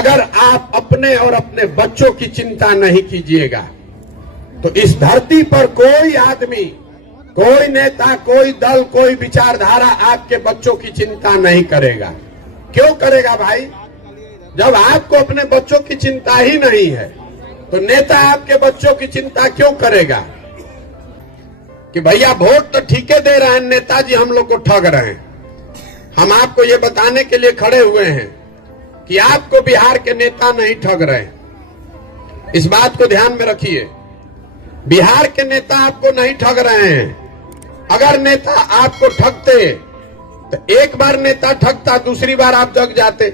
अगर आप अपने और अपने बच्चों की चिंता नहीं कीजिएगा तो इस धरती पर कोई आदमी, कोई नेता, कोई दल, कोई विचारधारा आपके बच्चों की चिंता नहीं करेगा। क्यों करेगा भाई? जब आपको अपने बच्चों की चिंता ही नहीं है तो नेता आपके बच्चों की चिंता क्यों करेगा? कि भैया वोट तो ठीक है दे रहे हैं, नेताजी हम लोग को ठग रहे हैं। हम आपको ये बताने के लिए खड़े हुए हैं कि आपको बिहार के नेता नहीं ठग रहे। इस बात को ध्यान में रखिए, बिहार के नेता आपको नहीं ठग रहे हैं। अगर नेता आपको ठगते तो एक बार नेता ठगता, दूसरी बार आप जग जाते,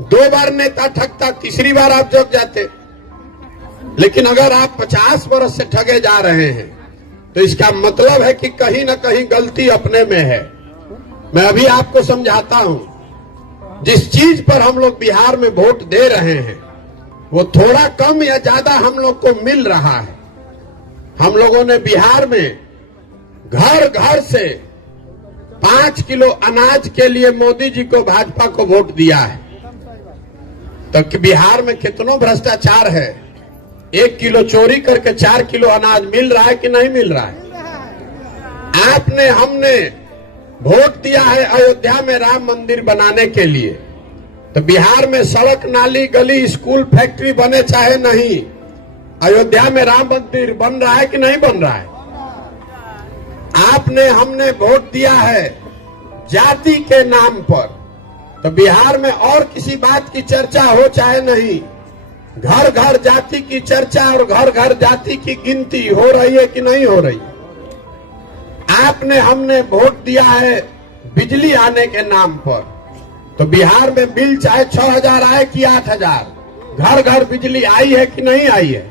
दो बार नेता ठगता, तीसरी बार आप जग जाते। लेकिन अगर आप 50 वर्ष से ठगे जा रहे हैं तो इसका मतलब है कि कहीं ना कहीं गलती अपने में है। मैं अभी आपको समझाता हूं, जिस चीज पर हम लोग बिहार में वोट दे रहे हैं वो थोड़ा कम या ज्यादा हम लोग को मिल रहा है। हम लोगों ने बिहार में घर घर से 5 किलो अनाज के लिए मोदी जी को, भाजपा को वोट दिया है। तो बिहार में कितना भ्रष्टाचार है। 1 किलो चोरी करके 4 किलो अनाज मिल रहा है कि नहीं मिल रहा है? आपने, हमने वोट दिया है अयोध्या में राम मंदिर बनाने के लिए। तो बिहार में सड़क, नाली, गली, स्कूल, फैक्ट्री बने चाहे नहीं, अयोध्या में राम मंदिर बन रहा है कि नहीं बन रहा है? आपने, हमने वोट दिया है जाति के नाम पर। तो बिहार में और किसी बात की चर्चा हो चाहे नहीं, घर घर जाति की चर्चा और घर घर जाति की गिनती हो रही है कि नहीं हो रही? आपने, हमने वोट दिया है बिजली आने के नाम पर। तो बिहार में बिल चाहे 6,000 आए कि 8,000, घर घर बिजली आई है कि नहीं आई है?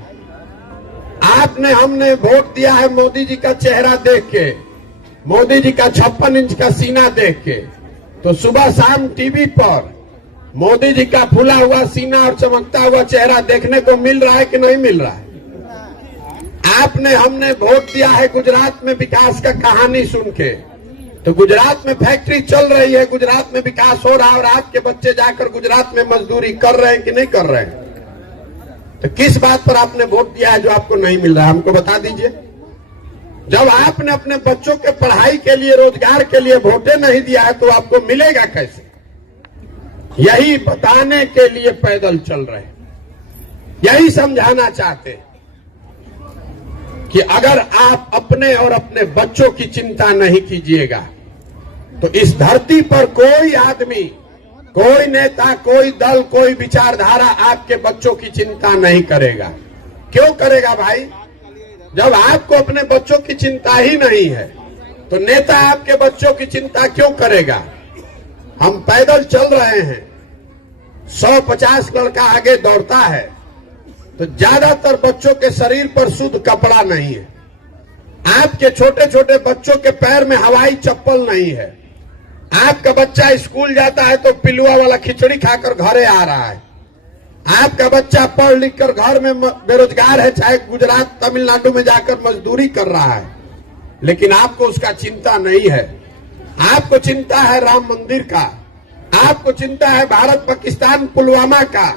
आपने, हमने वोट दिया है मोदी जी का चेहरा देख के, मोदी जी का 56 इंच का सीना देख के। तो सुबह शाम टीवी पर मोदी जी का फूला हुआ सीना और चमकता हुआ चेहरा देखने को मिल रहा है कि नहीं मिल रहा है? आपने, हमने वोट दिया है गुजरात में विकास का कहानी सुन के। तो गुजरात में फैक्ट्री चल रही है, गुजरात में विकास हो रहा है और आपके बच्चे जाकर गुजरात में मजदूरी कर रहे हैं कि नहीं कर रहे हैं? तो किस बात पर आपने वोट दिया है जो आपको नहीं मिल रहा है? हमको बता दीजिए। जब आपने अपने बच्चों के पढ़ाई के लिए, रोजगार के लिए वोटे नहीं दिया है तो आपको मिलेगा कैसे? यही बताने के लिए पैदल चल रहे हैं, यही समझाना चाहते हैं कि अगर आप अपने और अपने बच्चों की चिंता नहीं कीजिएगा तो इस धरती पर कोई आदमी, कोई नेता, कोई दल, कोई विचारधारा आपके बच्चों की चिंता नहीं करेगा। क्यों करेगा भाई? जब आपको अपने बच्चों की चिंता ही नहीं है तो नेता आपके बच्चों की चिंता क्यों करेगा? हम पैदल चल रहे हैं, 150 लड़का आगे दौड़ता है तो ज्यादातर बच्चों के शरीर पर शुद्ध कपड़ा नहीं है। आपके छोटे छोटे बच्चों के पैर में हवाई चप्पल नहीं है। आपका बच्चा स्कूल जाता है तो पिलुआ वाला खिचड़ी खाकर घरे आ रहा है। आपका बच्चा पढ़ लिख कर घर में बेरोजगार है, चाहे गुजरात, तमिलनाडु में जाकर मजदूरी कर रहा है, लेकिन आपको उसका चिंता नहीं है। आपको चिंता है राम मंदिर का, आपको चिंता है भारत पाकिस्तान पुलवामा का,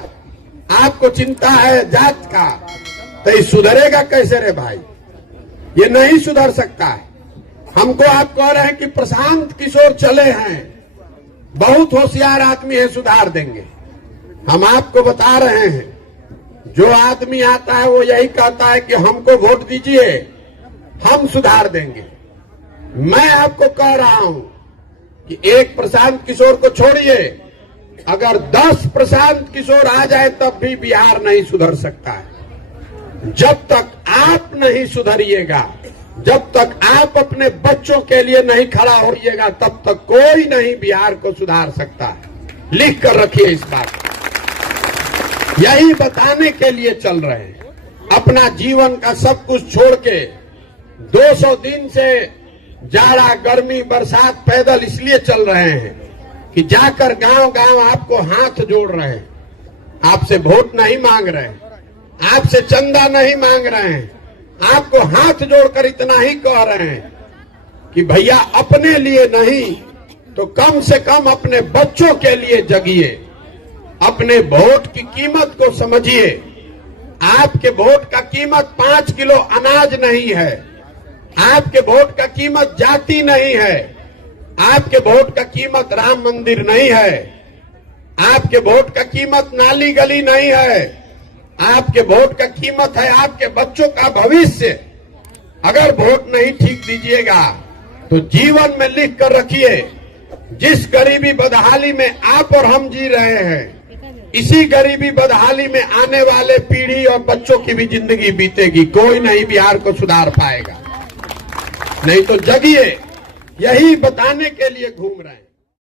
आपको चिंता है जात का। तो ये सुधरेगा कैसे रे भाई? ये नहीं सुधर सकता है। हमको आप कह रहे हैं कि प्रशांत किशोर चले हैं, बहुत होशियार आदमी है, सुधार देंगे। हम आपको बता रहे हैं, जो आदमी आता है वो यही कहता है कि हमको वोट दीजिए, हम सुधार देंगे। मैं आपको कह रहा हूं कि एक प्रशांत किशोर को छोड़िए, अगर 10 प्रशांत किशोर आ जाए तब भी बिहार नहीं सुधर सकता है। जब तक आप नहीं सुधरिएगा, जब तक आप अपने बच्चों के लिए नहीं खड़ा होइएगा, तब तक कोई नहीं बिहार को सुधार सकता है। लिख कर रखिए इस बात। यही बताने के लिए चल रहे हैं। अपना जीवन का सब कुछ छोड़ के 200 दिन से जाड़ा, गर्मी, बरसात पैदल इसलिए चल रहे हैं कि जाकर गांव गांव आपको हाथ जोड़ रहे हैं। आपसे वोट नहीं मांग रहे हैं, आपसे चंदा नहीं मांग रहे हैं, आपको हाथ जोड़कर इतना ही कह रहे हैं कि भैया अपने लिए नहीं तो कम से कम अपने बच्चों के लिए जगिए। अपने वोट की कीमत को समझिए। आपके वोट का कीमत 5 किलो अनाज नहीं है, आपके वोट का कीमत जाति नहीं है, आपके वोट का कीमत राम मंदिर नहीं है, आपके वोट का कीमत नाली गली नहीं है, आपके वोट का कीमत है आपके बच्चों का भविष्य। अगर वोट नहीं ठीक दीजिएगा तो जीवन में लिख कर रखिए, जिस गरीबी बदहाली में आप और हम जी रहे हैं, इसी गरीबी बदहाली में आने वाले पीढ़ी और बच्चों की भी जिंदगी बीतेगी। कोई नहीं बिहार को सुधार पाएगा। नहीं तो जगिए, यही बताने के लिए घूम रहे हैं।